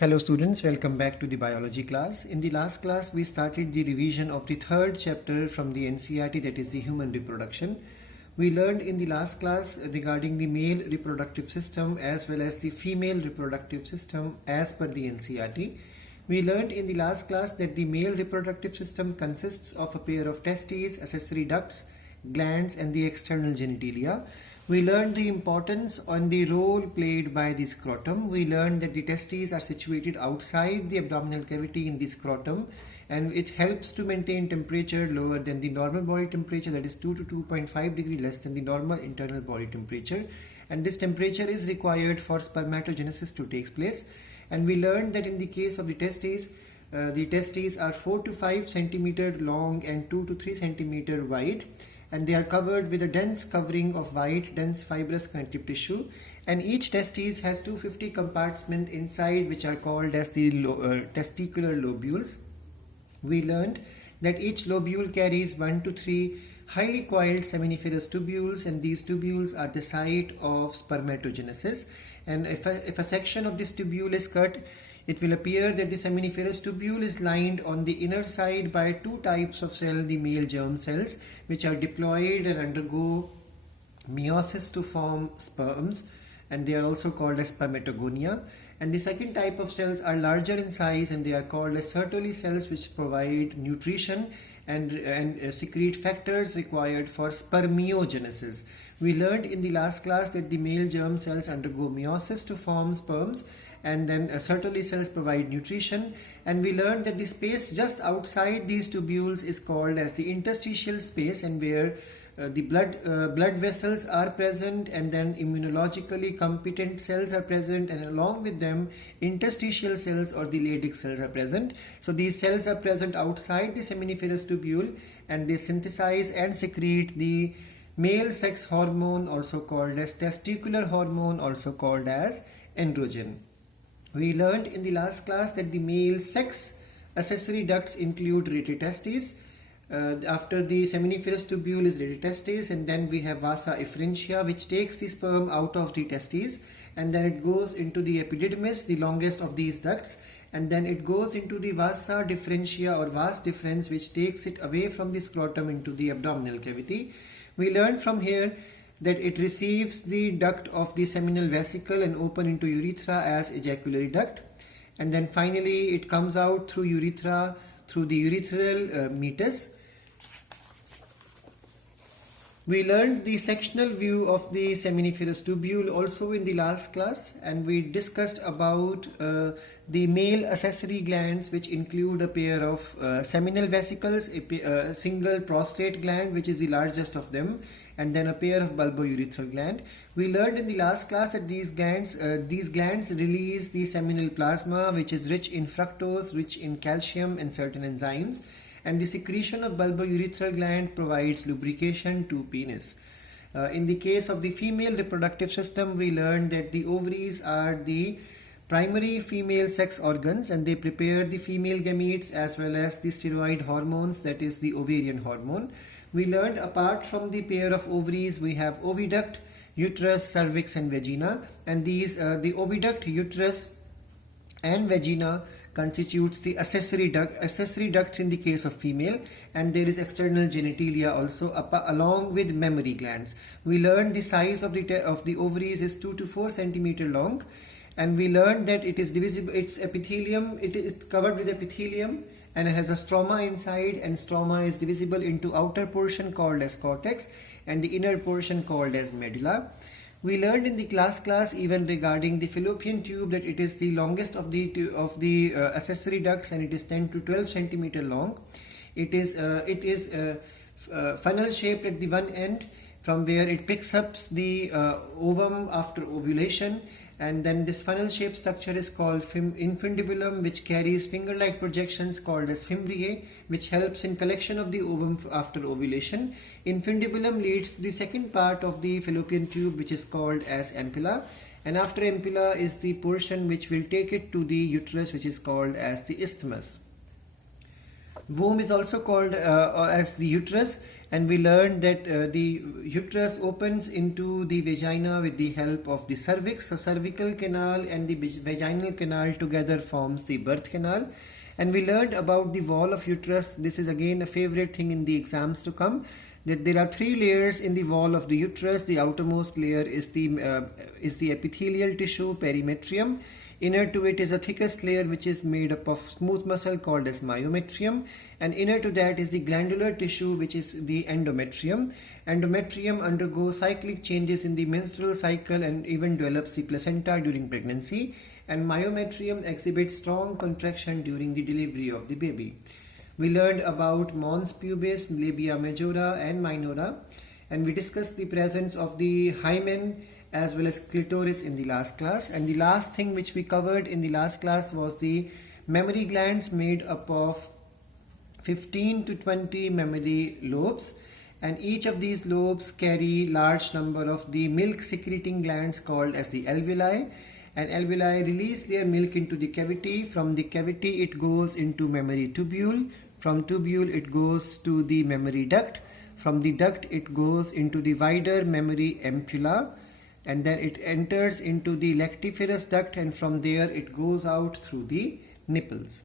Hello students, welcome back to the biology class. In the last class, we started the revision of the third chapter from the NCERT, that is the human reproduction. We learned in the last class regarding the male reproductive system as well as the female reproductive system as per the NCERT. We learned in the last class that the male reproductive system consists of a pair of testes, accessory ducts, glands and the external genitalia. We learned the importance on the role played by the scrotum. We learned that the testes are situated outside the abdominal cavity in the scrotum, and it helps to maintain temperature lower than the normal body temperature, that is 2 to 2.5 degree less than the normal internal body temperature, and this temperature is required for spermatogenesis to take place. And we learned that in the case of the testes are 4 to 5 centimeter long and 2 to 3 centimeter wide, and they are covered with a dense covering of white, dense fibrous connective tissue, and each testis has 250 compartments inside which are called as the testicular lobules. We learned that each lobule carries 1 to 3 highly coiled seminiferous tubules, and these tubules are the site of spermatogenesis. And if a section of this tubule is cut, it will appear that the seminiferous tubule is lined on the inner side by two types of cell, the male germ cells, which are diploid and undergo meiosis to form sperms, and they are also called as spermatogonia. And the second type of cells are larger in size, and they are called as Sertoli cells, which provide nutrition and secrete factors required for spermiogenesis. We learned in the last class that the male germ cells undergo meiosis to form sperms, and then Sertoli cells provide nutrition, and we learned that the space just outside these tubules is called as the interstitial space, and where the blood vessels are present, and then immunologically competent cells are present, and along with them interstitial cells or the Leydig cells are present. So these cells are present outside the seminiferous tubule, and they synthesize and secrete the male sex hormone, also called as testicular hormone, also called as androgen. We learned in the last class that the male sex accessory ducts include retitestes. After the seminiferous tubule is retitestes, and then we have vasa efferentia, which takes the sperm out of the testes, and then it goes into the epididymis, the longest of these ducts, and then it goes into the vasa differentia or vas deferens, which takes it away from the scrotum into the abdominal cavity. We learned from here that it receives the duct of the seminal vesicle and open into urethra as ejaculatory duct, and then finally it comes out through urethra through the urethral meatus. We learned the sectional view of the seminiferous tubule also in the last class, and we discussed about the male accessory glands, which include a pair of seminal vesicles, a single prostate gland, which is the largest of them, and then a pair of bulbourethral gland. We learned in the last class that these glands release the seminal plasma, which is rich in fructose, rich in calcium and certain enzymes, and the secretion of bulbourethral gland provides lubrication to penis. In the case of the female reproductive system, we learned that the ovaries are the primary female sex organs, and they prepare the female gametes as well as the steroid hormones, that is the ovarian hormone. We learned apart from the pair of ovaries, we have oviduct, uterus, cervix and vagina, and these the oviduct, uterus and vagina constitutes the accessory ducts in the case of female, and there is external genitalia also along with mammary glands. We learned the size of the ovaries is 2 to 4 centimeter long, and we learned that it is divisible, its epithelium, it is covered with epithelium, and it has a stroma inside, and stroma is divisible into outer portion called as cortex and the inner portion called as medulla. We learned in the class even regarding the fallopian tube that it is the longest of the accessory ducts, and it is 10 to 12 centimeter long. It is funnel shaped at the one end, from where it picks up the ovum after ovulation, and then this funnel shaped structure is called infundibulum, which carries finger-like projections called as fimbriae, which helps in collection of the ovum after ovulation. Infundibulum leads to the second part of the fallopian tube, which is called as ampulla, and after ampulla is the portion which will take it to the uterus, which is called as the isthmus. Womb is also called as the uterus, and we learned that the uterus opens into the vagina with the help of the cervix. So cervical canal and the vaginal canal together forms the birth canal. And we learned about the wall of uterus. This is again a favorite thing in the exams to come, that there are three layers in the wall of the uterus. The outermost layer is the epithelial tissue, perimetrium. Inner to it is a thickest layer which is made up of smooth muscle called as myometrium, and inner to that is the glandular tissue which is the endometrium. Endometrium undergoes cyclic changes in the menstrual cycle and even develops the placenta during pregnancy, and myometrium exhibits strong contraction during the delivery of the baby. We learned about mons pubis, labia majora and minora, and we discussed the presence of the hymen as well as clitoris in the last class. And the last thing which we covered in the last class was the mammary glands, made up of 15 to 20 mammary lobes, and each of these lobes carry large number of the milk secreting glands called as the alveoli, and alveoli release their milk into the cavity. From the cavity it goes into mammary tubule, from tubule it goes to the mammary duct, from the duct it goes into the wider mammary ampulla, and then it enters into the lactiferous duct, and from there it goes out through the nipples.